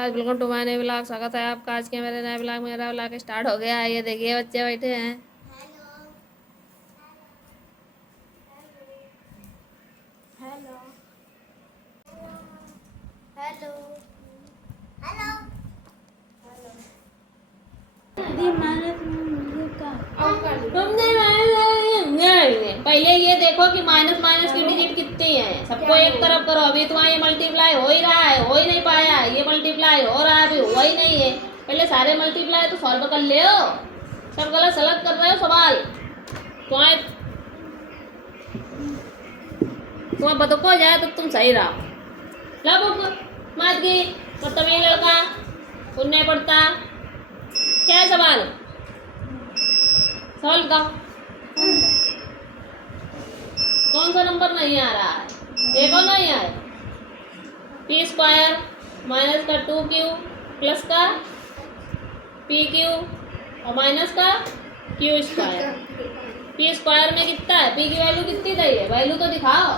आज welcome to my नए blog. स्वागत है आपका आज के मेरे नए ब्लॉग। मेरा ब्लॉग स्टार्ट हो गया है। ये देखिए बच्चे बैठे हैं। हेलो हेलो हेलो पहले ये देखो कि माइनस माइनस की डिजिट कितनी है, सबको एक तरफ करो। अभी तुम्हारा ये मल्टीप्लाई हो ही रहा है, हो ही नहीं पाया। ये मल्टीप्लाई हो रहा है, अभी हुआ ही नहीं है। पहले सारे मल्टीप्लाई तो सॉल्व कर ले हो। सब गलत सलत कर रहे हो सवाल। तुम्हें बतको जाए तो तुम सही रहो। ला बुक मत गई बदतमीज लड़का, सुन नहीं पड़ता। क्या है सवाल, सॉल्व का कौन सा नंबर नहीं आ रहा है? एक और नहीं आए। पी स्क्वायर माइनस का 2q प्लस का pq और माइनस का q स्क्वायर। पी स्क्वायर में कितना है? पी की वैल्यू कितनी दी है? वैल्यू तो दिखाओ।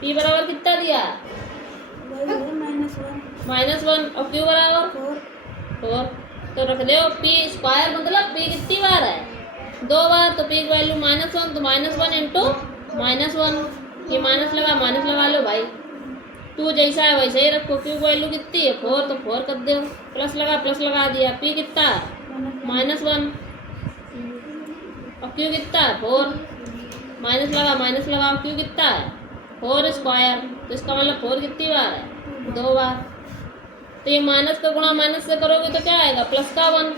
पी बराबर कितना दिया? -1 और q बराबर 4। तो रख दो पी स्क्वायर मतलब पी कितनी बार है? 2 बार। तो पी की वैल्यू -1 तो -1 इंटू -1। ये माइनस लगा लो भाई। 2 जैसा है वैसे ही रखो। क्यू की वैल्यू कितनी है? 4 तो 4 कर दो। प्लस लगा दिया। पी कितना है? -1 और क्यू कितना है? 4। माइनस लगा क्यू कितना है? 4 स्क्वायर। तो इसका मतलब 4 कितनी बार है? 2 बार। तो ये माइनस का गुणा माइनस से करोगे तो क्या आएगा? प्लस का 1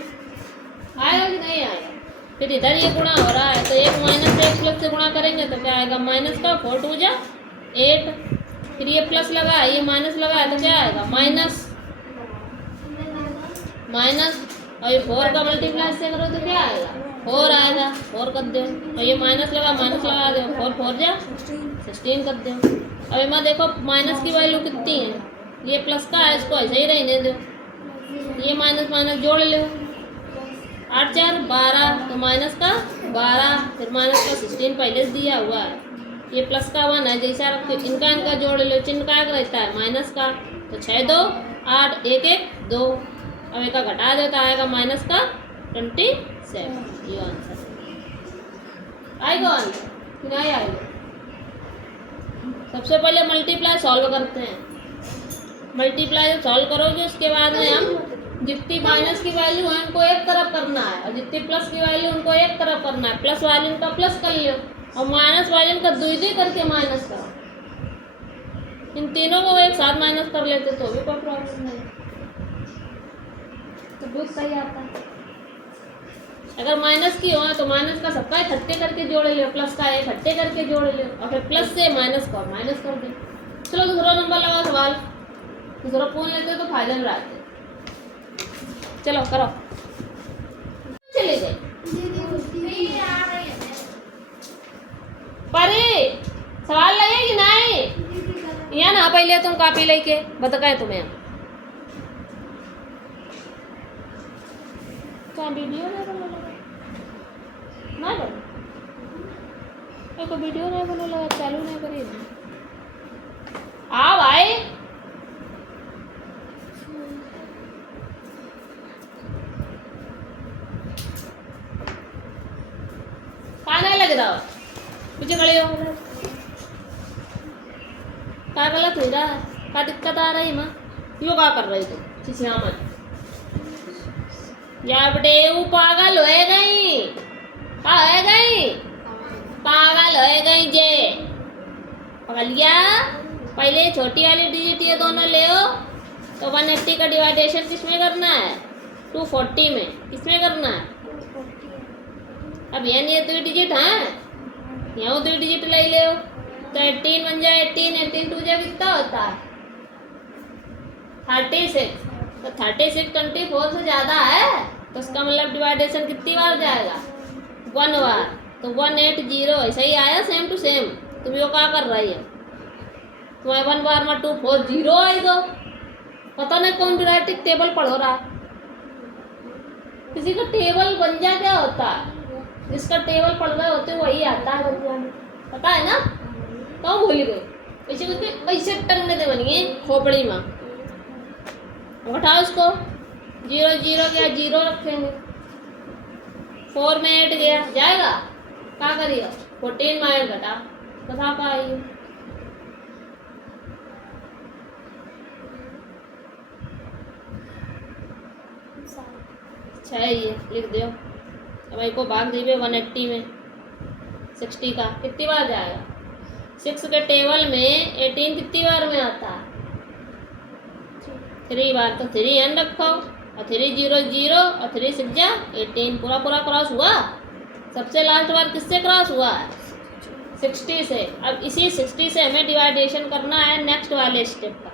आएगा कि नहीं आएगा? फिर इधर ये गुणा हो रहा है तो एक माइनस से एक प्लस से गुणा करेंगे तो क्या आएगा? माइनस का 4 2 जा 8। फिर ये प्लस लगा है, ये माइनस लगा है तो क्या आएगा? माइनस और ये 4 का मल्टीप्लाई से करो तो क्या आएगा? 4 आएगा। 4 कर दो। और ये माइनस लगा दो। 4 4 जा 16 कर दो। अब इमा देखो माइनस की वैल्यू कितनी है? ये प्लस का है, इसको ऐसे ही रहने दो। ये माइनस माइनस जोड़ लो। 8 4 12 तो माइनस का 12 फिर माइनस का 16 पहले से दिया हुआ है। ये प्लस का 1 है, जैसा रखो इनका जोड़ लो। चिन्ह का रहता है माइनस का। तो 6 2 8 1 1 2। अब एक का घटा दो तो आएगा माइनस का 27। ये आंसर आएगा कि नहीं आएगा? सबसे पहले मल्टीप्लाई सॉल्व करते हैं। मल्टीप्लाई सॉल्व करोगे उसके बाद में हम जितनी माइनस की वैल्यू है उनको एक तरफ करना है और जितनी प्लस की वैल्यू उनको एक तरफ करना है। प्लस वाले का प्लस कर लो और माइनस वाले का दुई करके माइनस करो। इन तीनों को एक साथ माइनस कर लेते तो भी कोई प्रॉब्लम नहीं, तो बहुत सही आता है। अगर माइनस की हो तो माइनस का सबका इकट्ठे करके जोड़ लो, प्लस का इकट्ठे करके जोड़ लो और फिर प्लस से माइनस का माइनस कर दो। चलो दूसरा नंबर लगा सवाल। दूसरा पूछ लेते तो फायदे में रहते। चलो करो। चले गए परे सवाल लगे कि नहीं? या ना पहले तुम कॉपी लेके बता तुम्हें क्या वीडियो नहीं बना लगा ना बन वीडियो नहीं बना लगा चालू नहीं करी आ भाई। नहीं लग रहा मुझे खड़े हो क्या गलत हो रहा है? क्या दिक्कत आ रही माँ? यो क्या कर रही थी चिचिया मन यार बेटे? वो पागल हो गई, पागल हो गई जे पगलिया। पहले छोटी वाली डिजिट ये दोनों ले हो तो 180 का डिवाइडेशन किसमें करना है? 240 में। किसमें करना है? अब ये 2 डिजिट हैं, यहाँ 2 डिजिट ले ले तो 18 बन जाए। 18 2 जा कितना होता है? 36। तो 36 24 से ज़्यादा है तो उसका मतलब डिवाइडेशन कितनी बार जाएगा? 1 बार। तो 180 ऐसा ही आया सेम टू सेम। तुम यो क्या कर रही है? तुम्हारे 1 बार में 240 आएगा। पता नहीं कौन ड्राइटिक टेबल पढ़ रहा है। किसी का टेबल बन जा क्या होता है? जिसका टेबल पढ़ रहे होते वही आता है बन जाने, पता है ना? कौन भूल गए? ऐसे करके पैसे टंगने दे बनिए खोपड़ी में। घटाओ इसको, 0 0 गया, 0 रखेंगे, 4 में 8 गया, जाएगा, क्या करिएगा, 14 में 8 घटा, बता पाइए। अच्छा है, ये लिख दो। अब एक को भाग दीजिए 180 में 60 का कितनी बार जाएगा, 6 के टेबल में 18 कितनी बार में आता है, 3 बार, तो 3 एन रखो, और 3 0 0 और 3 6 जा 18, पूरा पूरा क्रॉस हुआ। सबसे लास्ट बार किससे क्रॉस हुआ है, 60 से। अब इसी 60 से हमें डिवाइडेशन करना है नेक्स्ट वाले स्टेप का,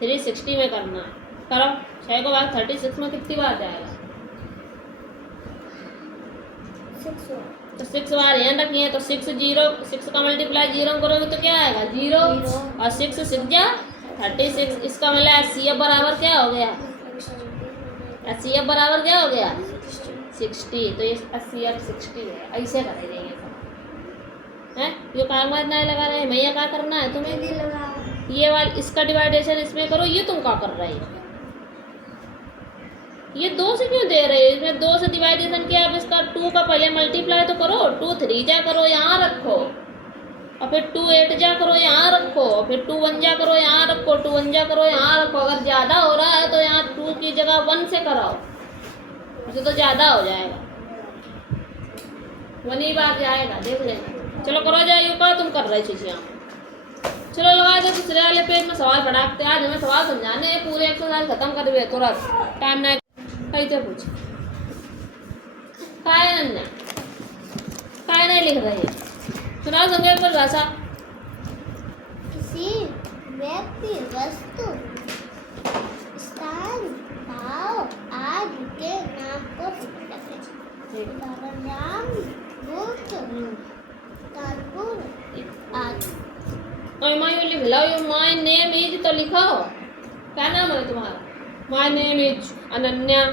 360 में करना है। करो, 6 को बाद 36 में कितनी बार जाएगा, 6 बार। तो 6 बार ध्यान रखिए, तो 6 का मल्टीप्लाई 0 करोगे तो क्या आएगा 0, और 6 6 जा 36। इसका मतलब एचसीएफ बराबर क्या हो गया, एचसीएफ बराबर क्या हो गया 60, तो ये एचसीएफ 60 है। ऐसे कर देंगे सब हैं, ये कागज नहीं लगा रहे भैया, क्या करना है तुम्हें, ये वाला इसका डिवाइडेशन इसमें करो, ये तुम क्या कर रहे हो, ये 2 से क्यों दे रहे हो, इसमें 2 से डिवाइडेशन किया, अब इसका 2 का पहले मल्टीप्लाई तो करो, 2 3 जा करो यहाँ रखो, और फिर 2 8 जा करो यहाँ रखो, और फिर 2 1 जा करो यहाँ रखो, 2 1 जा करो यहाँ रखो। अगर ज़्यादा हो रहा है तो यहाँ 2 की जगह 1 से कराओ, उसे तो ज़्यादा हो जाएगा, 1 ही बार जाएगा, देख लेना। चलो करो जाइए, क्या तुम कर रहे थे यहाँ, चलो लगा दो दूसरे वाले पेज में सवाल पढ़ाते। आज हमें सवाल समझाने हैं, पूरे एक्सरसाइज खत्म कर दिए, तुरंत टाइम नहीं। कैसे पूछ काय नहीं लिख रही है, सुनाओ संक्षेप पर भाषा। किसी व्यक्ति, वस्तु, स्थान, भाव आदि के नाम को उदाहरण राम, बुद्ध, कानपुर आदि। और मैं लिख लो, माय नेम इज तो लिखो, क्या नाम है तुम्हारा, my name is Ananya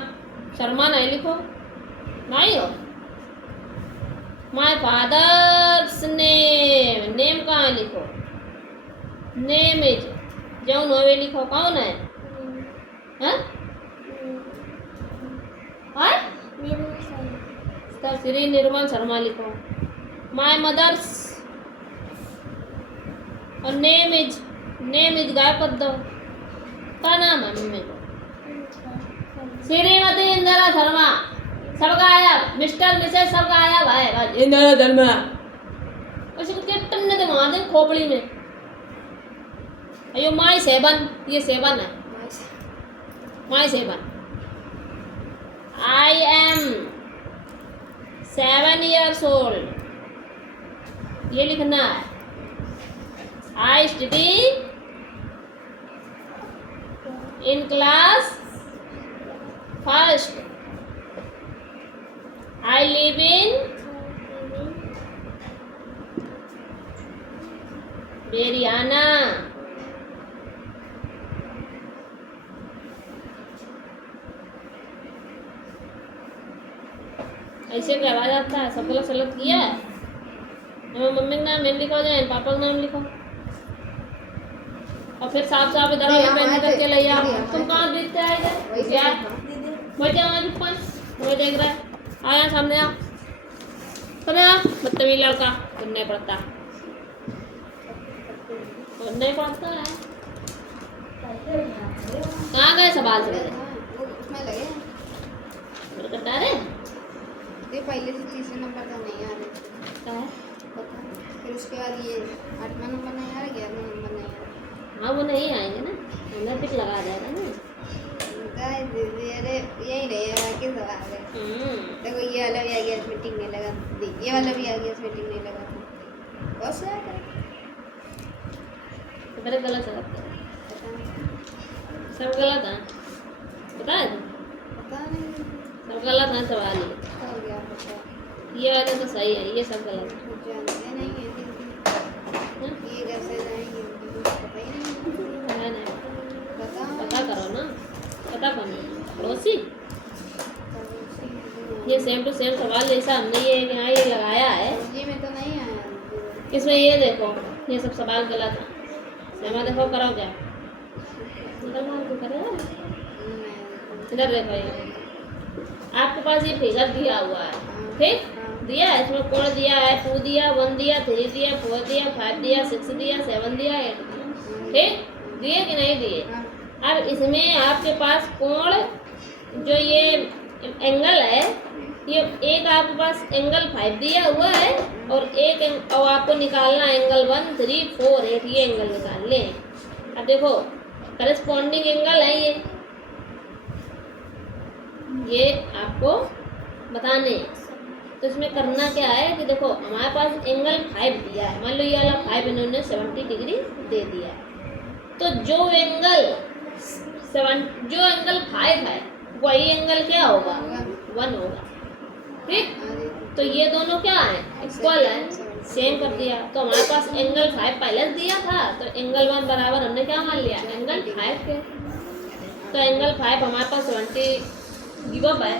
Sharma, नहीं लिखो, नहीं हो। माय फादर्स नेम, नेम कहाँ लिखो, नेम इज जौन होवे लिखो, कौन है, हाँ श्री निर्मल शर्मा लिखो। माय मदर्स, और नेम इज गायब कर दो, क्या नाम है मम्मी को, श्रीमती इंदिरा शर्मा, सबका आया, मिस्टर मिसेस सबका आया भाई, इंदिरा शर्मा, उसको क्या टन्ने दे वहां दे खोपड़ी में। अयो माई 7, ये 7 है, माई 7, आई एम 7 years old, ये लिखना है। I study in class first, I live in बेरियाना, ऐसे करवा जाता है। सब गलत सलत किया है, मम्मी का नाम नहीं लिखो जाए, पापा का नाम लिखो, और फिर साफ साफ इधर पेन करके ले आओ। तुम कहाँ देखते आएगा क्या, बैठे हमारे वो देख रहा है, आया सामने आ, बदतमीज लड़का, नहीं पढ़ता, नहीं पढ़ता है। कहाँ गए सवाल से उसमें लगे कटा रहे, ये पहले से तीसरे नंबर का नहीं आ रहे, क्या है पता, फिर उसके बाद ये 8वां नंबर नहीं आ रहा, 11वां नंबर नहीं आ रहा। हाँ वो नहीं आएंगे ना, हमें टिक लगा जाएगा ना, अरे यही रहेगा कि सवाल है। देखो ये वाला भी आ गया, इसमें टिक नहीं लगा, ये वाला भी आ गया, इसमें टिक नहीं लगा, बहुत सारा है। तो मेरे गलत सलत पता नहीं, सब गलत है, पता है पता नहीं सब गलत है सवाल ये, क्या हो गया, पता ये वाले तो सही है, ये सब गलत है। कुछ जानते नहीं है, ये कैसे जाएंगे पता ही नहीं, है नहीं पता पता करो ना, पता करो पड़ोसी। ये सेम टू सेम सवाल जैसा हमने ये यहाँ ये लगाया है, जी में तो नहीं आया। इसमें ये देखो, ये सब सवाल गलत है, सेमा देखो करो क्या, निकल मार के करेगा। इधर देखो, ये आपके पास ये फिगर दिया हुआ है, ठीक दिया है, इसमें कोण दिया है 2 दिया, 1 दिया, 3 दिया, 4 दिया, 5 दिया, 6 दिया, 7 दिया, 8 दिया, ठीक दिए कि नहीं दिए। अब इसमें आपके पास कोण जो ये एंगल है, ये एक आपके पास एंगल 5 दिया हुआ है और आपको निकालना एंगल 1, 3, 4, 8 ये एंगल निकाल लें। अब देखो करस्पॉन्डिंग एंगल है ये आपको बताने हैं। तो इसमें करना क्या है कि देखो हमारे पास एंगल 5 दिया है, मान लो ये वाला 5 इन्होंने 70 डिग्री दे दिया है, तो जो एंगल 5 है वही एंगल क्या होगा 1 होगा, ठीक। तो ये दोनों क्या है इक्वल है, सेम कर दिया। तो हमारे पास एंगल 5 पहले दिया था, तो एंगल 1 बराबर हमने क्या मान लिया एंगल 5 के। तो एंगल 5 हमारे पास 70 गिव अप है,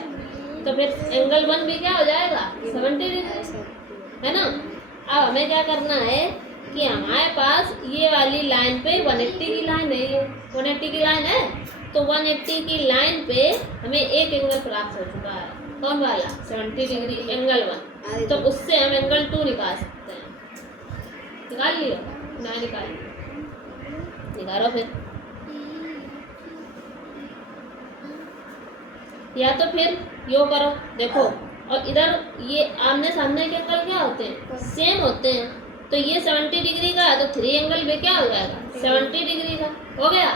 तो फिर एंगल 1 भी क्या हो जाएगा 70 डिग्री, है ना। अब हमें क्या करना है कि हमारे पास ये वाली लाइन पे 180 की लाइन है, ये 180 की लाइन है, तो 180 की लाइन पे हमें एक एंगल प्राप्त हो चुका है, कौन वाला 70 डिग्री एंगल 1। तो उससे हम एंगल 2 निकाल सकते हैं। निकाल लियो ना, निकालो फिर, या तो फिर यो करो देखो, और इधर ये आमने सामने के एंगल क्या होते हैं सेम होते हैं। तो ये 70 डिग्री का है, तो 3 एंगल भी क्या हो जाएगा 70 डिग्री का हो गया।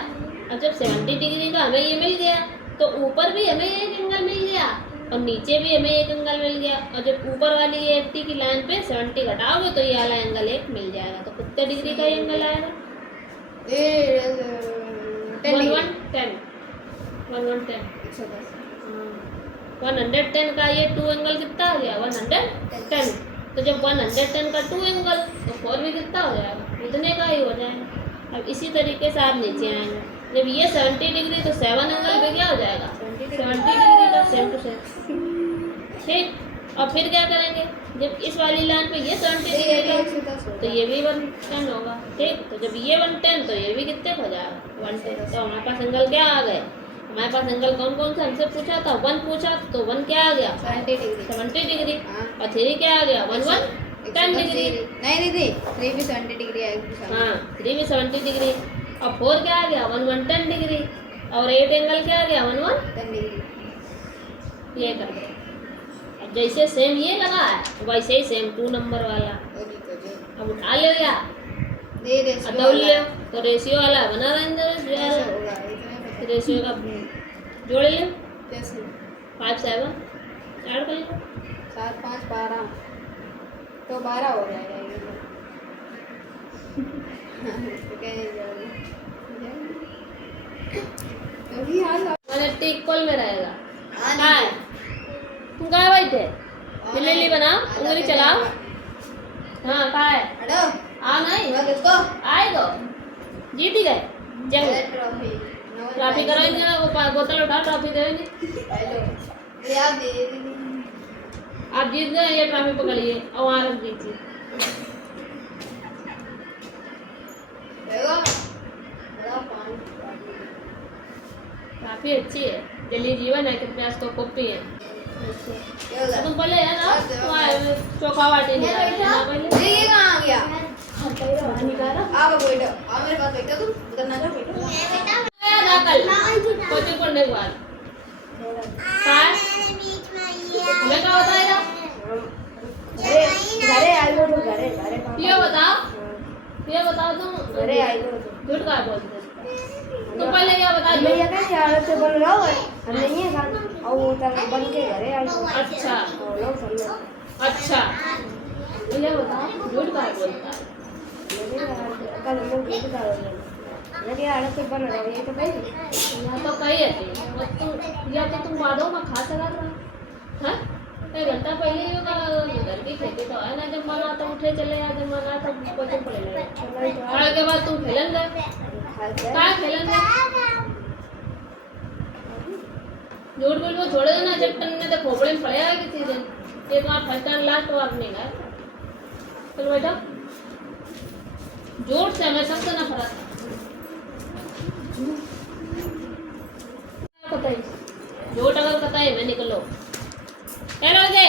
अब जब 70 डिग्री का हमें ये मिल गया, तो ऊपर भी हमें एक एंगल मिल गया और नीचे भी हमें एक एंगल मिल गया। और जब ऊपर वाली ये 80 की लाइन पे 70 घटाओगे तो ये वाला एंगल एक मिल जाएगा। तो कितने डिग्री का एंगल आएगा 110 का ये 2 एंगल कितना हो गया 110। तो जब 110 का 2 एंगल तो 4 भी कितना हो जाएगा उतने का ही हो जाएगा। अब इसी तरीके से आप नीचे आएंगे, जब ये 70 डिग्री तो 7 एंगल पे क्या हो जाएगा 70 डिग्री का सेम टू सेम, ठीक। और फिर क्या करेंगे, जब इस वाली लाइन पे ये 70 डिग्री का तो ये भी 110 होगा, ठीक। तो जब ये 110 तो ये भी कितने हो जाएगा 110। तो हमारे पास एंगल क्या आ गए, हमारे पास एंगल कौन कौन सा हमसे पूछा था 1 पूछा, तो 1 क्या आ गया 70 डिग्री और 3 क्या आ गया 10 डिग्री। नहीं दीदी 3 भी 70 डिग्री आएगी। हाँ 3 भी 70 डिग्री और 4 क्या आ गया 110 डिग्री और 8 एंगल क्या आ गया 110 डिग्री। ये कर दो। अब जैसे सेम ये लगा है वैसे ही सेम 2 नंबर वाला अब उठा लो या दौड़ लियो, तो रेशियो वाला बना रहेंगे, रेशियो का जोड़ लियो 5 7 ऐड कर लो 7 5 12 तो 12 हो जाएगा ये। 180 इक्वल में रहेगा। कहाँ है तुम, कहाँ बैठे लिली बनाओ उंगली चलाओ। हाँ कहाँ है आ नहीं आएगा जीत ही गए चलो ट्रॉफी कराएंगे ना, वो बोतल उठा ट्रॉफी देंगे। आप जीत गए, ये ट्रॉफी पकड़िए और वहाँ रख दीजिए। काफी अच्छी है, दिल्ली जीवन है कृपया इसको कॉपी है। तो तुम पहले है ना चोखा बाटी पहले ये कहाँ आ गया निकाला आप बैठो आप मेरे पास बैठो, तुम उधर ना जाओ बैठो। कोचिंग पढ़ने के बाद हमें क्या बताएगा घरे आई हो तो घरे ये बताओ तुम घरे आई हो झूठ का बोलते तुम पहले क्या बता मैं ये कैसे हालत से बोल रहा हूँ हम नहीं है खान और वो तक बन के घरे आई हो। अच्छा लोग समझो अच्छा ये बताओ झूठ का बोलता है कल हम लोग झूठ का बोल रहे हैं मेरी हालत से बन रहा हूँ ये तो कहीं या तो कही है तुम या तो तुम वादों में खा सका रहा है 1 घंटा पहले ही घर की खेती तो है ना, जब मना तो उठे चले या जब मना तो कोचिंग पढ़े गए के बाद तुम खेलन गए कहाँ खेलन गए झूठ बोल वो छोड़ देना जब टन तो खोपड़े में पड़ेगा किसी दिन एक बार फर्स्ट एंड लास्ट बार नहीं गए। चलो बेटा झूठ से हमें सबसे नफरत है। कतई में निकलो। हेलो लगे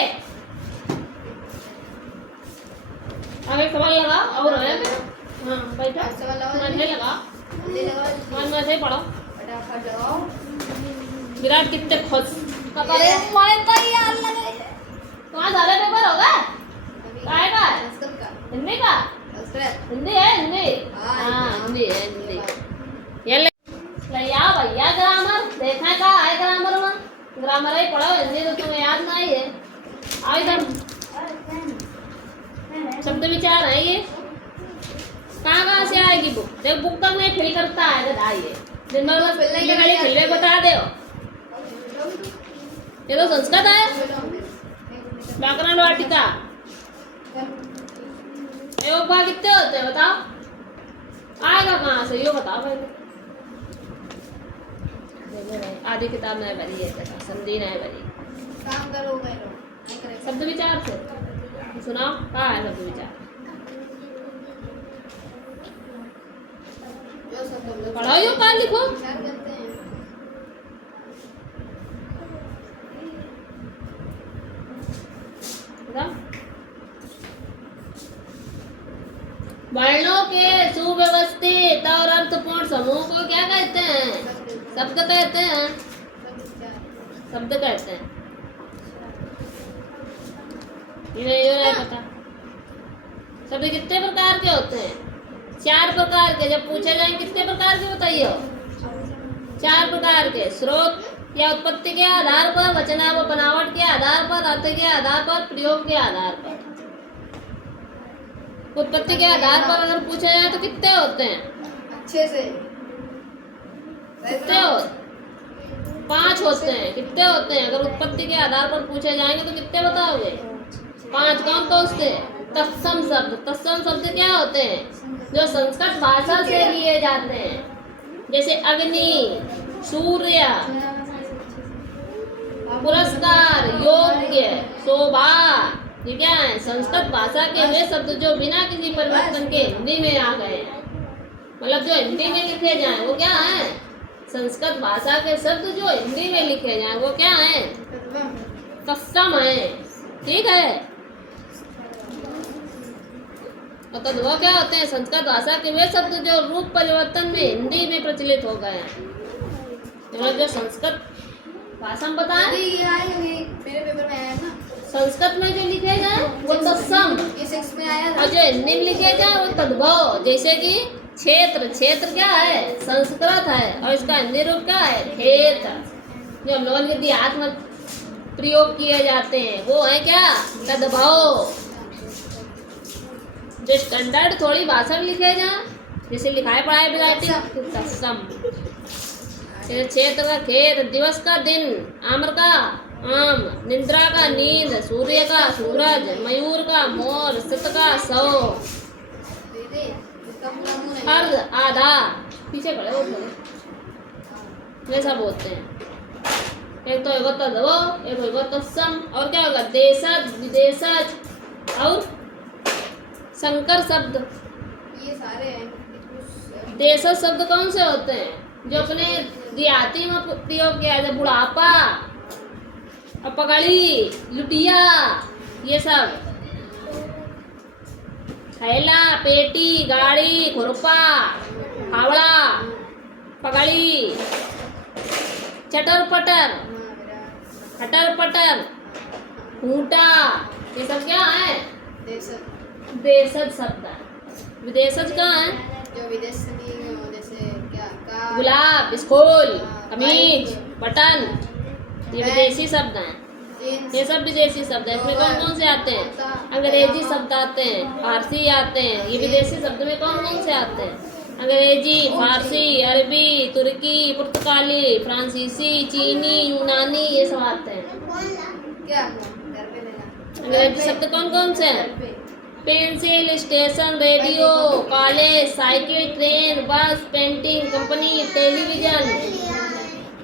आगे सवाल लगा और है। हाँ बैठो सवाल लगाओ मन में लगा, जल्दी लगाओ मन में से पढ़ो। फटाफट लगाओ विराट कितने खुश करे मैं तो यार लगे तुम्हारा सारे पेपर हो गए काय का है? संस्कृत का हिंदी का संस्कृत हिंदी है हिंदी हाँ, हाँ हिंदी है हिंदी ये भैया भैया ग्रामर देखा का है ग्रामर में ग्रामर ही पढ़ो हिंदी तो तुम्हें याद नहीं है। आओ इधर शब्द विचार है ये कहाँ से आएगी बुक देख बुक तक नहीं फिल करता है गधा ये दिन भर बस खाली खिलवे बता दे ये तो संस्कृत है व्याकरण वाटिका उपा कितने होते हैं बताओ आएगा कहाँ से यो बताओ पहले देखो भाई आधी किताब नहीं भरी है देखा समझी नहीं भरी काम करो करो शब्द विचार से सुनाओ कहाँ है शब्द विचार जो सब तुम लोग पढ़ो यो कहाँ लिखो विचार करते हैं बताओ वर्णों के सुव्यवस्थित और अर्थपूर्ण समूह को क्या कहते हैं? शब्द कहते हैं। शब्द कहते हैं ये नहीं पता। शब्द कितने प्रकार के होते हैं? 4 प्रकार के। जब पूछे जाए कितने प्रकार के बताइए? 4 प्रकार के। स्रोत या उत्पत्ति के आधार पर, वचना व बनावट के आधार पर, अर्थ के आधार पर, प्रयोग के आधार पर। उत्पत्ति के आधार पर अगर पूछा जाए तो कितने होते हैं? अच्छे से कितने हो? 5 होते हैं। कितने होते हैं? अगर उत्पत्ति के आधार पर पूछे जाएंगे तो कितने बताओगे? 5। कौन कौन से? तत्सम शब्द। तत्सम शब्द क्या होते हैं? जो संस्कृत भाषा से लिए जाते हैं, जैसे अग्नि, सूर्य, पुरस्कार, योग्य, शोभा। ये क्या है? संस्कृत भाषा के वे शब्द जो बिना किसी परिवर्तन के हिंदी में आ गए हैं, मतलब जो हिंदी में लिखे जाएं वो क्या है? संस्कृत भाषा के शब्द जो हिंदी में लिखे जाएं वो क्या है? तत्सम है। ठीक है। और तद्भव क्या होते हैं? संस्कृत भाषा के वे शब्द जो रूप परिवर्तन में हिंदी में प्रचलित हो गए हैं। मतलब जो संस्कृत भाषा में बताएं, मेरे पेपर में आया ना, संस्कृत में जो लिखे जाए वो तत्सम, ये 6 में आया और जो हिंदी में लिखे जाए वो तद्भव। जैसे कि क्षेत्र, क्षेत्र क्या है? संस्कृत है और इसका हिंदी रूप क्या है? खेत। जो हम लोगों के देहात में प्रयोग किए जाते हैं वो है क्या? तद्भव। जो स्टैंडर्ड थोड़ी भाषा में लिखे जाए, जैसे लिखाई पढ़ाई राइटिंग, तत्सम। क्षेत्र का खेत, दिवस का दिन, आम्र का आम, निद्रा का नींद, सूर्य का सूरज, मयूर का मोर, सत का सौ, अर्ध आधा, पीछे खड़े हो थोड़े, वैसा बोलते हैं। एक तो होगा तद्भव, एक होगा तत्सम, और क्या होगा? देशज, विदेशज और संकर शब्द। ये सारे हैं। देशज शब्द कौन से होते हैं? जो अपने देहाती में प्रयोग किया जाए, बुढ़ापा, पगड़ी, लुटिया, ये सब। थैला, पेटी, गाड़ी, खुरपा, फावड़ा, पगड़ी, चटर पटर, खटर पटर, खूंटा, ये सब क्या है? देशज शब्द है। विदेशज कहाँ है? जो विदेश से नहीं हो, जैसे क्या कार, गुलाब, स्कूल, कमीज, बटन, ये विदेशी शब्द हैं। जीन्स, ये सब विदेशी शब्द हैं। इसमें कौन कौन से आते हैं? अंग्रेजी शब्द आते हैं, फारसी आते हैं। ये विदेशी शब्द में कौन कौन से आते हैं? अंग्रेजी, फारसी, अरबी, तुर्की, पुर्तगाली, फ्रांसीसी, चीनी, यूनानी, ये सब आते हैं। क्या घर पे लेना? अंग्रेजी शब्द कौन कौन से हैं? Pencil, station, radio, college, cycle, train, बस, पेंटिंग, कंपनी, टेलीविजन।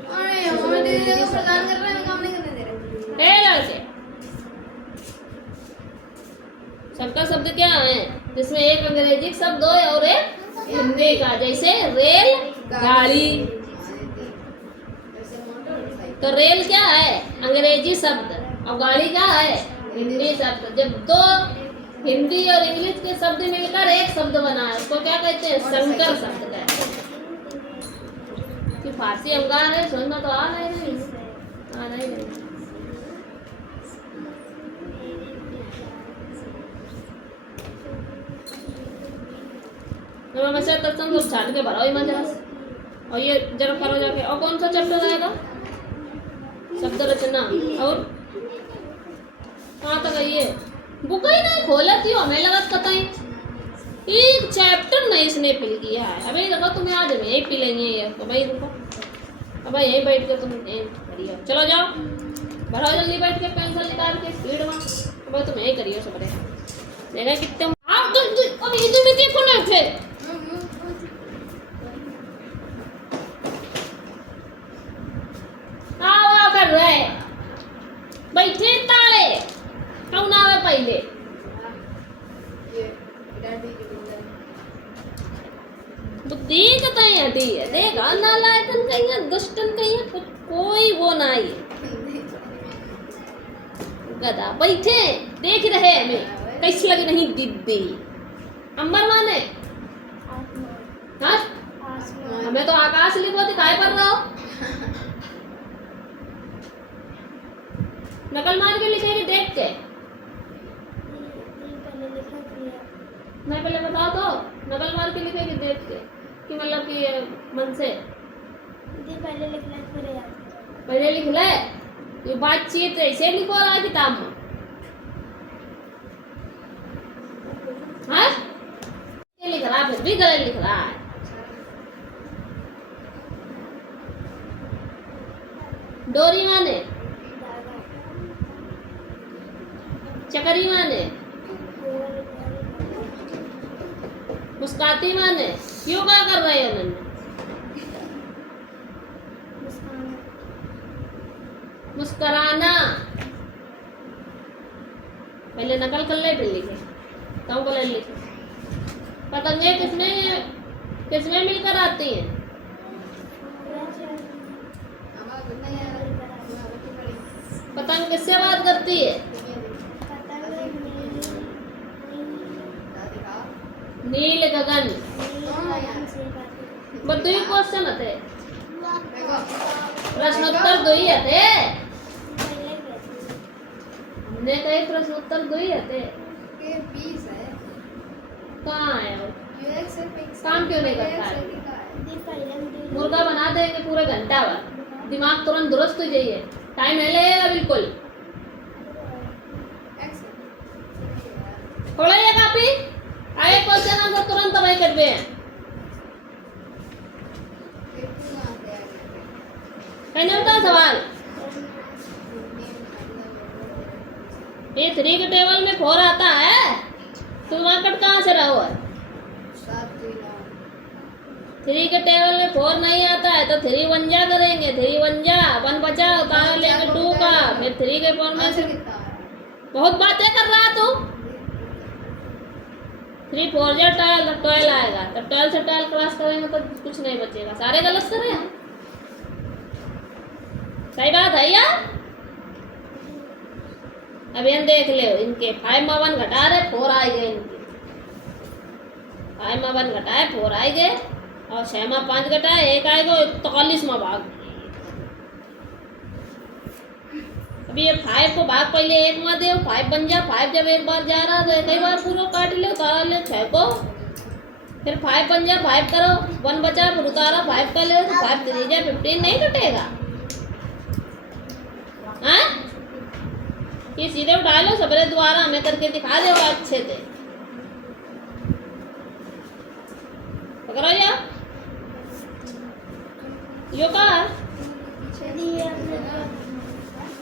अरे हमारे ऊपर काम कर रहे हैं, काम नहीं करने दे रहे। लड़के सबका शब्द क्या है? जिसमें एक अंग्रेजी शब्द हो और एक हिंदी का, जैसे रेल गाड़ी, जैसे मोटरसाइकिल। तो रेल क्या है? अंग्रेजी शब्द। और गाड़ी क्या है? हिंदी शब्द। जब दो हिंदी और इंग्लिश के शब्द मिलकर एक शब्द बना है उसको क्या कहते हैं? संकर शब्द कहते हैं। कि फारसी हम गा रहे समझ में तो आ नहीं तो वैसे तत्सम लोग छाट के भराओ ईमान जरा से। और ये जरा करो जाके। और कौन सा चैप्टर आएगा? शब्द रचना। और कहाँ तक है ये? बुक ही नहीं खोला थी हमें लगा कतई एक चैप्टर नहीं इसने फिल किया है। अबे लगा तुम्हें आज हम यही पी लेंगे ये तो भाई रुको। अब यहीं बैठ के तुम बढ़िया चलो जाओ भराओ जल्दी बैठ के पेंसिल निकाल के स्पीड में। अब तुम यही करियो सब देखा कितने आप तो अब ये में देखो ना फिर आवा कर रहे बैठे ताले कौन आवे पहले बुद्धि कतई हटी है देखा नालायकन कहीं है दुष्टन कहीं है कुछ कोई वो नहीं गधा बैठे देख रहे हमें कैसी लगी नहीं दीदी अंबर माने हाँ हमें तो आकाश लिखो दिखाई पड़ रहा हो नकल मार के लिखेगी देख के मैं पहले बताओ तो नकल मार के लिखेगी देख के कि मतलब कि मन से पहले लिख ले ये बातचीत ऐसे लिखो रहा है किताब में हाँ ये लिख रहा फिर भी गलत लिख रहा है डोरी माने चकरी माने मुस्काती माने क्यों क्या कर रहे हैं उन्होंने मुस्कराना पहले नकल कर ले फिर लिखे तो गलत लिखे पतंगे किसमें मिलकर आती हैं पतंग किससे बात करती है नील गगन बदू ही क्वेश्चन होते प्रश्नोत्तर दो ही होते हमने कई प्रश्नोत्तर दो ही होते कहाँ है वो काम क्यों नहीं करता है मुर्गा बना देंगे पूरे घंटा भर दिमाग तुरंत दुरुस्त हो जाइए टाइम नहीं लगेगा बिल्कुल थोड़ा ये कापी आए क्वेश्चन आंसर तुरंत दबाई कर दे कहने होता सवाल ये 3 के टेबल में 4 आता है तो मार्केट कहाँ से रहा हुआ 3 के टेबल में 4 नहीं आता है तो 3 1 जा करेंगे 3 1 जा 1 बचा उतार लेंगे 2 का फिर 3 के 4 में से बहुत बातें कर रहा तू 3 4 जा 12 आएगा तब 12 से 12 क्रॉस करेंगे तो कुछ नहीं बचेगा सारे गलत कर रहे हैं सही बात है यार अभी हम देख ले इनके 5 में 1 घटा रहे 4 आए गए इनके 5 में 1 घटाए 4 आए गए और 6 में 5 घटाए 1 आएगा 41 में भाग अभी ये 5 को भाग पहले 1 में दे 5 बन जा 5 जब एक बार जा रहा तो कई बार पूरा काट ले उतार ले 6 को फिर 5 बन जा 5 करो 1 बचा फिर उतारा 5 कर ले तो 5 3 जा 15 नहीं कटेगा हाँ ये सीधे उठा लो सबरे द्वारा हमें करके दिखा दो अच्छे से पकड़ो या यो का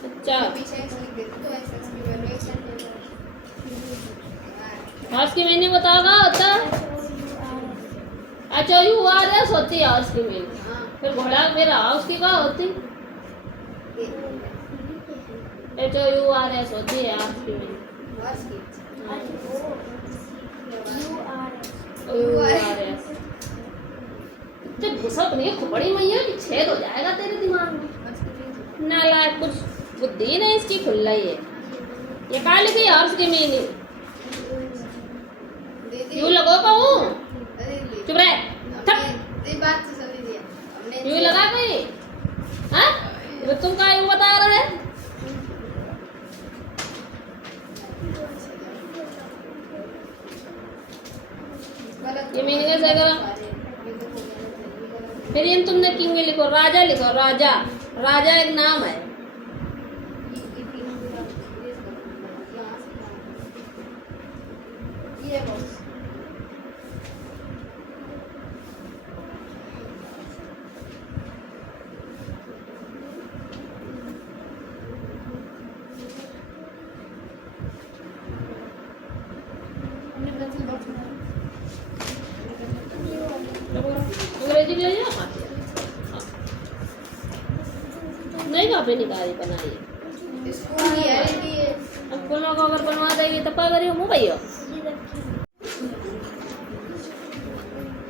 अच्छा आज की मैंने बताओगा होता अच्छा यू आ रहा सोती है आज की मैंने फिर घोड़ा मेरा हाउस की कहा होती जो यू आ रहा सोती है आज की मैंने घुसक नहीं खोपड़ी मैया कि छेद हो जाएगा तेरे दिमाग में बुद्धि नहीं इसकी खुल रही है। ये क्या लिखी हॉर्स की मीनिंग? दीदी यू लगो कहूँ दीदी चुप रहे थक दीदी बात तो समझ लिया हमने यू लगा कोई हाँ वो तुम क्या यूं बता रहे हैं? ये मीनिंग कैसे करा? फिर इन तुमने किंग में लिखो राजा लिखो राजा राजा एक नाम है। ये बॉक्स हमने पेंसिल बॉक्स में अंग्रेजी ले जाओ हाँ। नहीं कॉपी निकाली बनाई स्कूल ही है ये अब कोनो को अगर बनवा देगी तो पा करियो मुंह भैया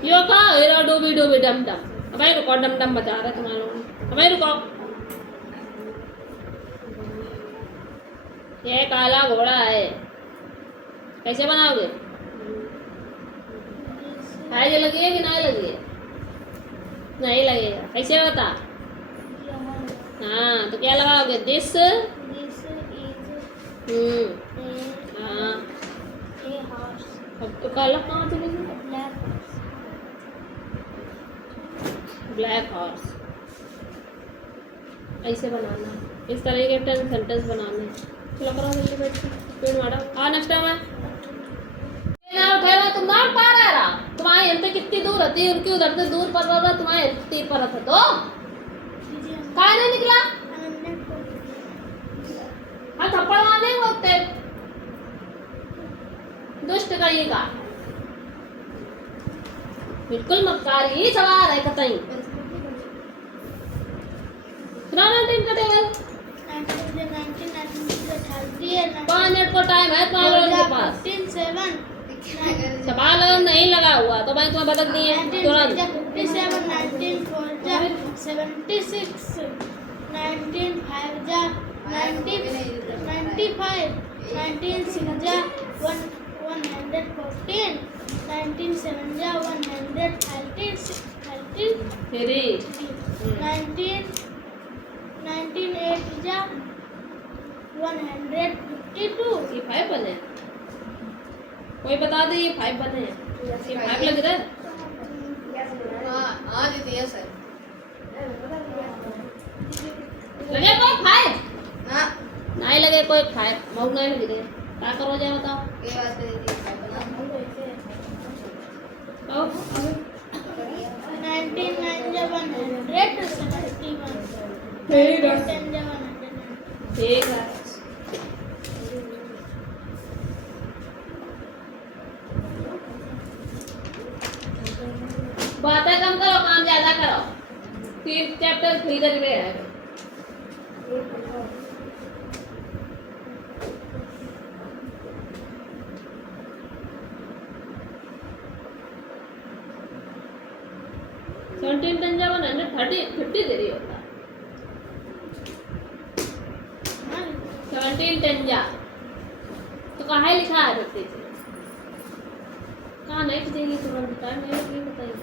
यो का हेरा डोबी डोबी डम डम अब भाई रुको डम डम बता रहे तुम्हारे लोग अब भाई रुको ये काला घोड़ा है कैसे बनाओगे? खाए जो लगी है कि नहीं लगी है? नहीं लगेगा कैसे बता? हाँ तो क्या लगाओगे? दिस हाँ अब तो काला कहाँ चलेगी? ब्लैक हॉर्स ऐसे बनाना है। इस तरह के 10 सेंटेंस बनाने हैं। चलो करो जल्दी बैठ के पेड़ मारो हाँ नेक्स्ट टाइम है ना उठेगा तुम ना पा रहा तुम्हारे यहाँ से कितनी दूर होती है उनकी उधर से दूर पर रहा तुम्हारे यहाँ से तीर पर था तो कहाँ नहीं निकला? हाँ थप्पड़ मारने होते दुष्ट कहीं का बिल्कुल मक्कारी सवाल है कतई सुनाना टाइम का टेबल 5 मिनट को टाइम है तुम्हारे लोगों के पास सवाल नहीं लगा हुआ तो भाई तुम्हें बदल दिए तुरंत 57 19 4 76 19 5 जा 90 95 19 6 जा 114 19 7 जा 130 फिर 19 8 जा 152 ये 5 बने कोई बता दे ये 5 बने ये 5 लग रहा है हाँ हाँ दीदी यस सर लगे कोई 5 हाँ नहीं लगे कोई 5 मऊ नहीं लग रहे क्या करो जाए बताओ ये बात है दीदी आओ 99 जा 171 ठीक है 10 जा 100 ठीक है बातें कम करो काम ज्यादा करो 3 चैप्टर फ्री कर रहे हैं सेवनटीन 50 दे रही होता 17 10 तो कहाँ लिखा है बच्चे से कहाँ नहीं देगी तुरंत टाइम नहीं लगेगी बताइए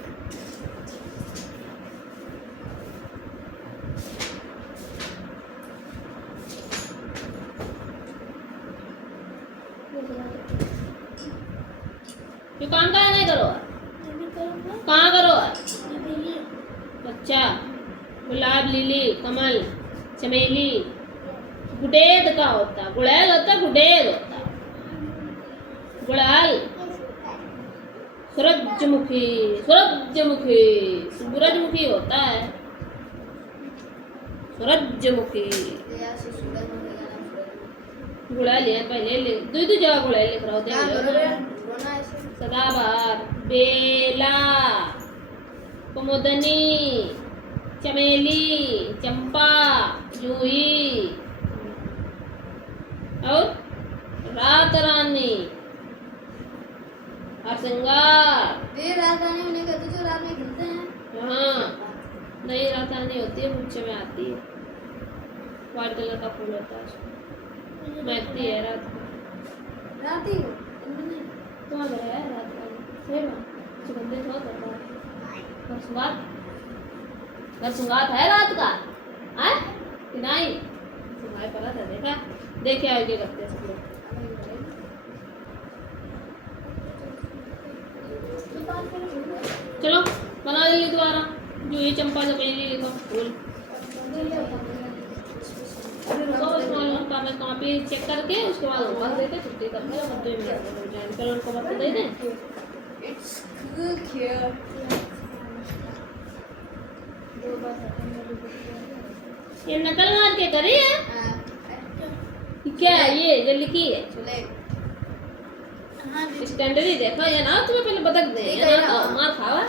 ये काम कहाँ नहीं करो कहाँ करो अच्छा गुलाब लिली कमल चमेली गुडेद का होता गुड़ैल होता गुडेद होता गुड़ाल सूरजमुखी सूरजमुखी सूरजमुखी होता है सूरजमुखी गुड़ाल है पहले दो जगह गुड़ाल लिख रहा होता सदाबहार बेला कुमुदनी चमेली चंपा जूही और रात रानी हरसिंगार ये रात रानी उन्हें कहते जो रात में खिलते हैं हाँ नहीं रात रानी होती है मुझे में आती है व्हाइट कलर का फूल होता है उसमें। बैठती है रात को। रात ही तुम्हारा घर है रात का सही में सुगंधित बहुत होता है। घर सुंगात है रात का है कि नहीं? सुंगाई पड़ा था देखा देखे आगे करते सब लोग। चलो बना ले दोबारा जो ये चंपा जो पहले लिखो फूल। अरे रुको उसका मैं कॉपी चेक करके उसके बाद ऊपर देके छुट्टी करके और 2 मिनट में जान कलर को बता दे दें। इट्स कुक हियर ये नकल मार के करी है क्या है ये जो लिखी है चले हाँ स्टैंडर्ड ही देखो ये ना तुम्हें पहले बतक दे ये ना तो मार खावा।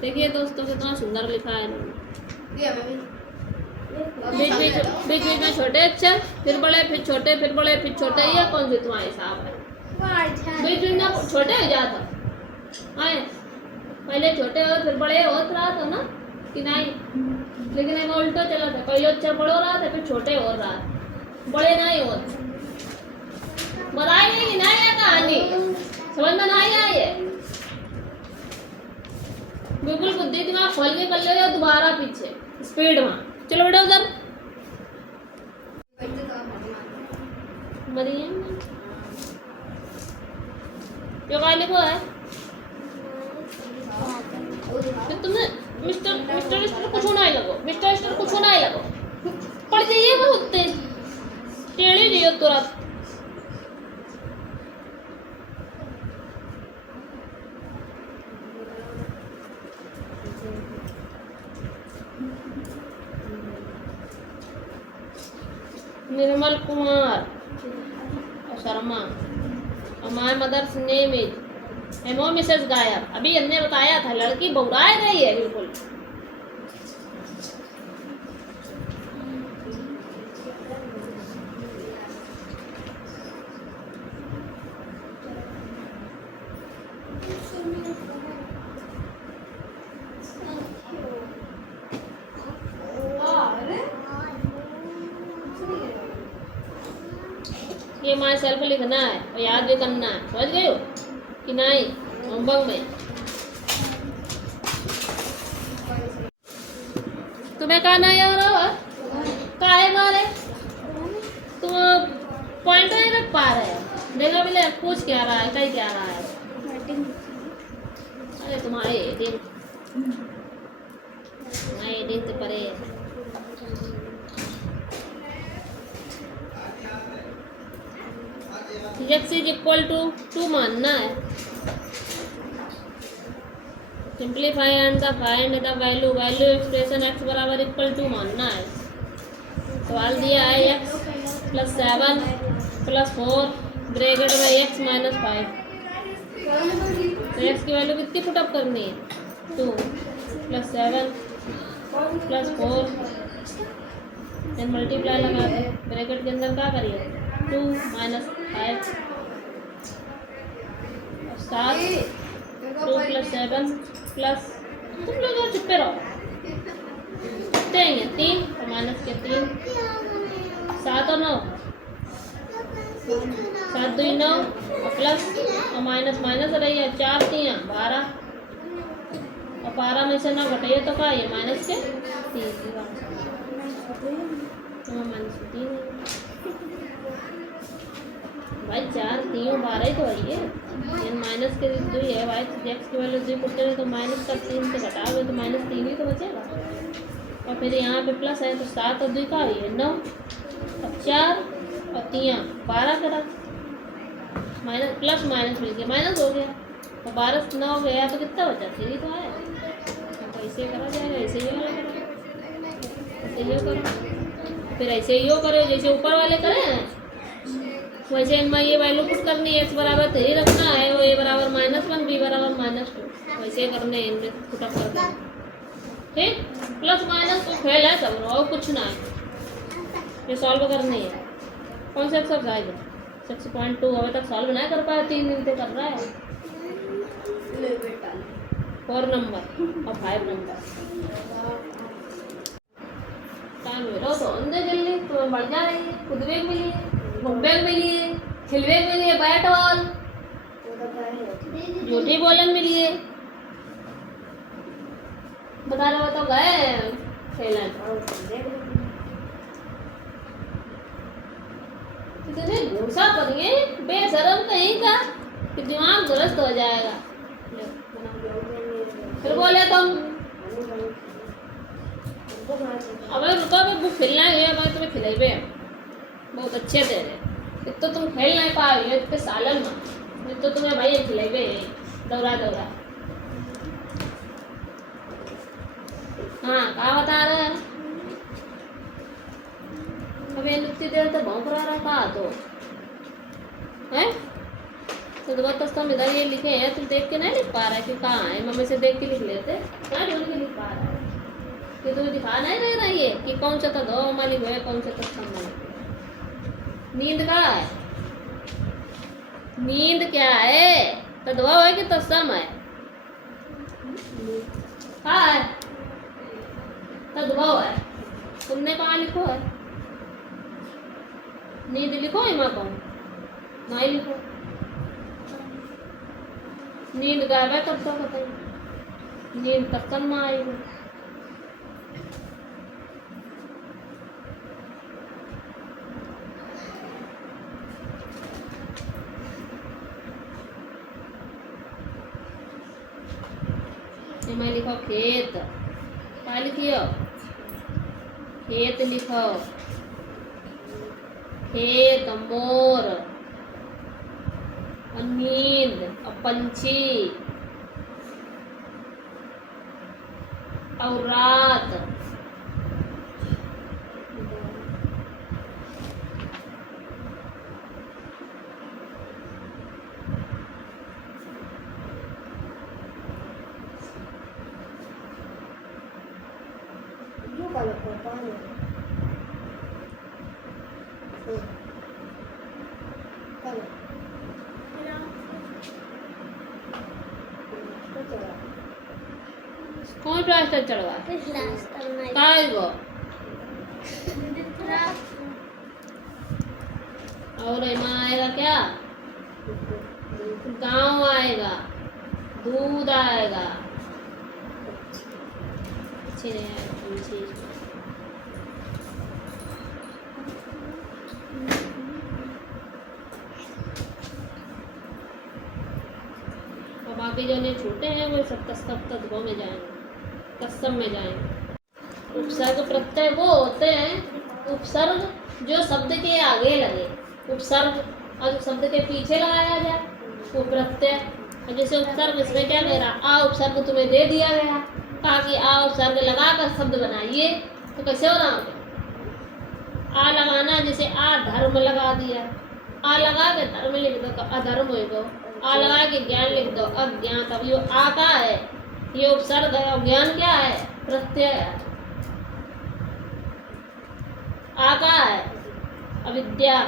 देखिए दोस्तों कितना सुंदर लिखा है इन्होंने। ये हमें बीच बीच में छोटे अक्षर फिर बड़े फिर छोटे फिर बड़े फिर छोटे। ये कौन सी तुम्हारा हिसाब है? बीच बीच में छोटे हो जाता है पहले छोटे हो फिर बड़े होते रहा था ना कि नहीं? लेकिन एक उल्टा चला था पहले अक्षर बड़ो रहा था फिर छोटे हो रहा बड़े नहीं होते। बताइए कि नहीं है कहानी समझ में नहीं आई है? बिल्कुल बुद्धि दिमाग खोल के कर ले दोबारा पीछे स्पीड में। चलो बेटा उधर बढ़िया जो काय लिखो है फिर तुमने मिस्टर मिस्टर मिस्टर कुछ होना ही लगो मिस्टर मिस्टर कुछ होना ही लगो पढ़ जाइए बहुत तेज टेढ़ी जियो तुरंत। निर्मल कुमार शर्मा हमारे मदर्स नेम इज हेमो मिसेस गायर। अभी हमने बताया था लड़की बौराए गई है बिल्कुल। ये माई सेल्फ लिखना है और याद भी करना है समझ गए हो कि नहीं? होमवर्क में तुम्हें कहा नहीं आ रहा काहे मारे तुम पॉइंट नहीं रख पा रहे हो। देखो पहले पूछ क्या रहा है कहीं क्या रहा है। अरे तुम्हारे एडिंग से परे x इज इक्वल टू 2 मानना है। Simplify and the find the value value expression x बराबर इक्वल टू मानना है। सवाल दिया है x प्लस 7 प्लस 4 ब्रैकेट में x माइनस 5। तो x की वैल्यू कितनी पुटअप करनी है 2 प्लस 7 प्लस 4 देन मल्टीप्लाई लगा दे ब्रैकेट के अंदर क्या करिए 2 माइनस 5 7 2 प्लस 7 प्लस तुम लोग और चुप्पे रहो कितने हैं 3 और माइनस के 3 7 और 9 7 2 9 और प्लस और माइनस माइनस रही है 4 3 12 और 12 में से 9 घटाइए तो क्या है माइनस के 3 माइनस 3 भाई 4 3 12 ही तो है ये माइनस के 2 है भाई एक्स की वैल्यू 2 पुट करें तो माइनस का 3 से घटाओगे तो माइनस 3 ही तो बचेगा। और फिर यहाँ पे प्लस है तो 7 और 2 का है 9 और 4 और 3 12 करा माइनस प्लस माइनस मिल गया माइनस हो गया और 12 से 9 गया तो कितना बचा 3 तो है। तो ऐसे करा जाएगा ऐसे ही ऐसे ही करो फिर ऐसे ही करो जैसे ऊपर वाले करें वैसे इनमें ये वैल्यू पुट करनी है x बराबर 3 रखना है और a बराबर -1 b बराबर -2 वैसे करने इनमें पुटअप कर दें ठीक। प्लस माइनस तो फेल है सब और कुछ ना है ये सॉल्व करनी है। कौन सा एक्सरसाइज है 6.2 अभी तक सॉल्व नहीं कर पाया 3 दिन से कर रहा है 4 नंबर और 5 नंबर टाइम ले लो तो सोंदे जल्दी तुम्हें बढ़ जा रही है। खुद बैग मिली है, बुक बैग मिली है, छिल बैग मिली है, बैट बॉल झूठी बॉलन मिली है। बता रहे हो तो गए खेलन। इतने घूसा करिए बेशरम कहीं का कि दिमाग दुरुस्त हो जाएगा। फिर बोले तुम अबे रुको, अबे बुक खिलना है, मैं तुम्हें खिलाइबे बहुत अच्छे से रे। तो तुम खेल नहीं पा रही हो इतने सालन में, तो तुम्हें भाई खिलाइबे दौड़ा दौड़ा। हाँ क्या बता रहे हैं? अबे इतनी देर तो भौंक रहा था तो है तो दोबारा इधर ये लिखे हैं, तुम देख के नहीं लिख पा रहा है कि कहाँ है? मम्मी से देख के लिख लेते, क्या ढूंढ के लिख पा रहा है कि तुम्हें दिखा नहीं दे रहा है कि कौन सा था दो मालिक है, कौन सा था मालिक। नींद का है, नींद क्या है? तदवा है कि तत्सम है? कहाँ है? तदवा है, तुमने कहाँ लिखो है? नींद लिखो है, माँ कहूँ नहीं लिखो। नींद गायब है कब तक बताइए? नींद तत्सम में आएगी। मैं लिखो खेत, क्या लिखियो? खेत लिखो, खेत मोर और नींद और पंछी और रात। कौन प्लास्टर चढ़वा काय गो? और माँ आएगा क्या? गांव आएगा, दूध आएगा। अच्छे नहीं आएगा। बाकी जो नहीं छूटे हैं वो सब तत्व में जाएंगे, तत्सम में जाएंगे। उपसर्ग प्रत्यय वो होते हैं, उपसर्ग जो शब्द के आगे लगे। उपसर्ग और शब्द के पीछे लगाया जाए वो प्रत्यय। जैसे उपसर्ग इसमें क्या कह रहा, आ उपसर्ग तुम्हें दे दिया गया, कहा कि आ उपसर्ग लगाकर शब्द बनाइए, तो कैसे बनाओगे? आ लगाना, जैसे आ धर्म लगा दिया, आ लगा के धर्म लिख दो तो अधर्म होगा। आ लगा के ज्ञान लिख दो अज्ञान। तब ये आ का है, ये उपसर्ग है, और ज्ञान क्या है? प्रत्यय है। आ का है अविद्या।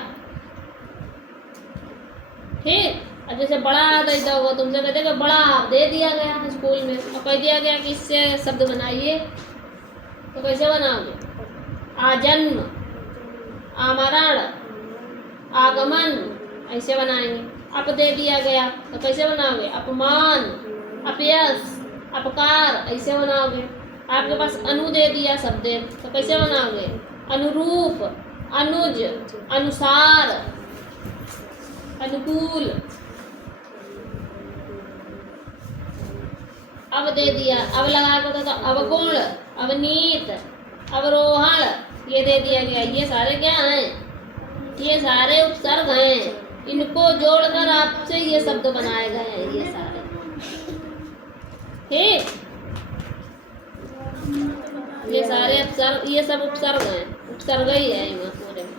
ठीक, अब जैसे बड़ा दे दो, तुमसे कहते कि बड़ा दे दिया गया स्कूल में और कह दिया गया कि इससे शब्द बनाइए, तो कैसे बनाओगे? आजन्म, आमरण, आगमन, ऐसे बनाएंगे। अप दे दिया गया तो कैसे बनाओगे? अपमान, अपयश, अपकार, ऐसे बनाओगे। आपके पास अनु दे दिया शब्द तो कैसे बनाओगे? अनुरूप, अनुज, अनुसार, अनुकूल। अब दे दिया, अब लगा को तो अवगुण, अवनीत, अवरोहण, ये दे दिया गया। ये सारे क्या हैं? ये सारे उपसर्ग हैं। इनको जोड़कर आपसे ये शब्द बनाए गए हैं, ये सारे। ठीक, ये सारे उपसर्ग, ये सब उपसर्ग हैं, उपसर्ग ही है यहाँ पूरे में,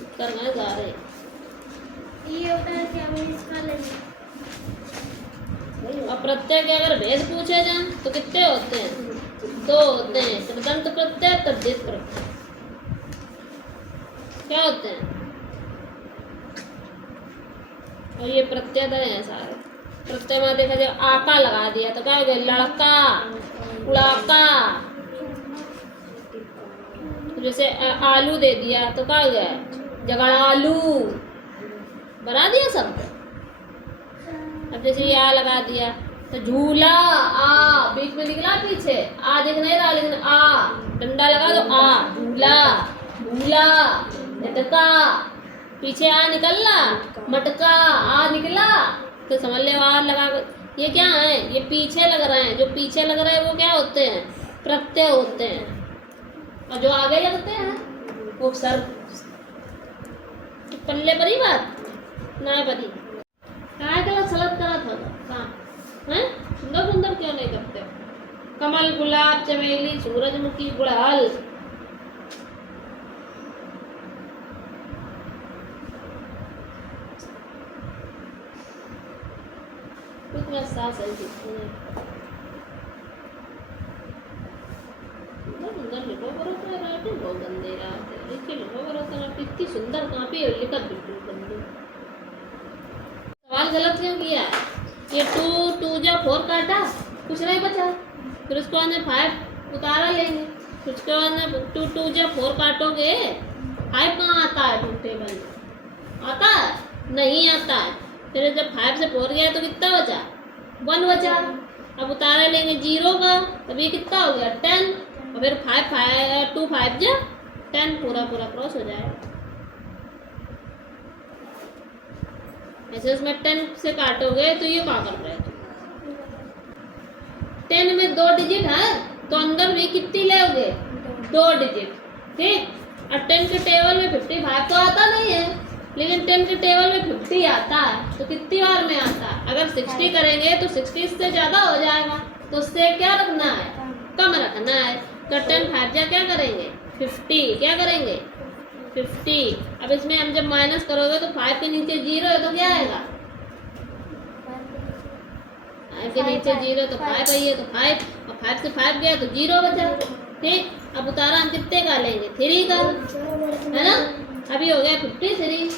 उपसर्ग हैं सारे। ये होता है कि हमें इसका लेंगे। और प्रत्यय के अगर भेद पूछे जाए तो कितने होते हैं? दो होते हैं, तदंत प्रत्यय, तद्धित प्रत्यय। क्या होते हैं? और ये प्रत्यय है सारे। प्रत्यय में देखा जाए आका लगा दिया तो क्या हो गया? लड़का, उड़ाका, जैसे आलू दे दिया तो क्या हो गया, जगह आलू बना दिया शब्द। अब जैसे ये आ लगा दिया तो झूला, आ बीच में निकला, पीछे आ दिख नहीं रहा लेकिन आ डंडा लगा तो आ, झूला झूला। झटका, पीछे आ निकलना, मटका आ निकला तो समझ ले आ लगा। ये क्या है, ये पीछे लग रहे हैं, जो पीछे लग रहे हैं वो क्या होते हैं, प्रत्यय होते हैं, और जो आगे लगते हैं वो सर पल्ले पर ही बात ना परी। काय गलत सलत करा था काम है, सुंदर सुंदर क्यों नहीं करते। कमल, गुलाब, चमेली, सूरजमुखी, गुड़हल। इतना साफ है सुंदर लिखो करो तो राइटिंग बहुत गंदे रहते हैं, लिख के लिखो करो तो इतनी सुंदर कॉपी है, लिखा बिल्कुल गंदी। सवाल गलत क्यों किया है, ये 2 जा 4 काटा, कुछ नहीं बचा, फिर उसको हमने 5 उतारा लेंगे, फिर उसके बाद में 2 जा 4 काटोगे, 5 कहाँ आता है ट्रूथ टेबल में, आता है नहीं आता है। फिर जब 5 से 4 गया तो कितना बचा, 1 बचा। अब उतारा लेंगे 0 का, तब ये कितना हो गया 10, और फिर 2 5 जा 10, पूरा पूरा क्रॉस हो जाएगा। ऐसे उसमें 10 से काटोगे तो ये क्या कर रहे हो, 10 में 2 डिजिट है तो अंदर भी कितनी लोगे, 2 डिजिट, ठीक। और 10 के टेबल में 55 तो आता नहीं है, लेकिन 10 के टेबल में 50 आता है, तो कितनी बार में आता है। अगर 60 करेंगे तो 60 से ज़्यादा हो जाएगा, तो उससे क्या रखना है, कम रखना है। तो 10 5 जा क्या करेंगे 50, क्या करेंगे 50। अब इसमें हम जब माइनस करोगे तो 5 के नीचे 0 है तो क्या आएगा, 5 के नीचे 0 तो 5 आई है, तो 5, और 5 से 5 गया तो 0 बचा, ठीक। अब उतारा हम कितने का लेंगे, 3 का, है ना। अभी हो गया 53।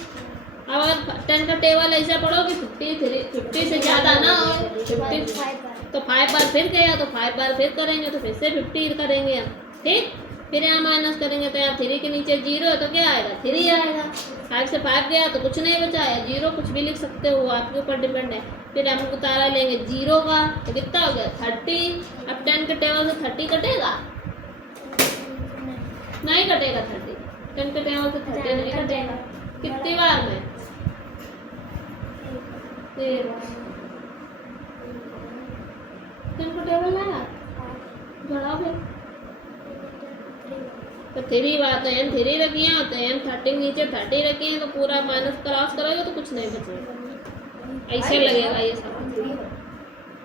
अब अगर 10 का टेबल ऐसा पढ़ोगे 50 से ज़्यादा ना हो, 50 तो 5 बार फिर गया तो 5 बार फिर करेंगे तो फिर से 50 करेंगे हम, ठीक। फिर यहाँ माइनस करेंगे तो यहाँ 3 के नीचे 0 है तो क्या आएगा, 3 आएगा। 5 से 5 गया तो कुछ नहीं बचा है, 0 कुछ भी लिख सकते हो, आपके ऊपर डिपेंड है। फिर हम उतारा लेंगे 0 का तो कितना हो गया 30। अब 10 के टेबल से 30 कटेगा, नहीं कटेगा 30, 10 के टेबल से 30 नहीं कटेगा। कितनी बार में, 10 का टेबल आया, बढ़ाओ फिर तो 3 बार तो n 3 रखी है, तो n 30 नीचे 30 रखी है, तो पूरा माइनस क्रॉस करोगे तो कुछ नहीं बचेगा, ऐसे लगेगा ये सब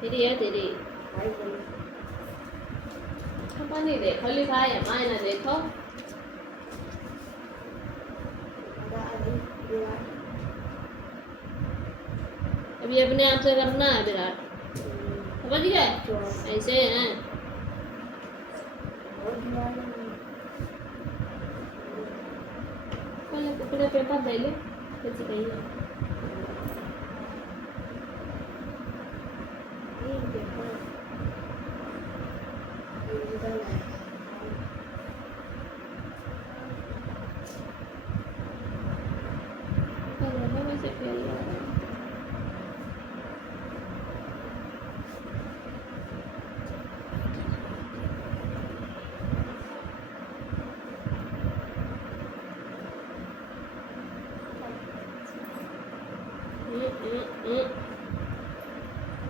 3 है 3। पता नहीं देखो लिखा है मायना देखो, अभी अपने आप से करना है विराट, समझ गए, ऐसे हैं। पहले टुकड़े पेपर दे ले, कैसे कहिए वैसे खेल रहा है।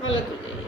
हालत हो जाइए।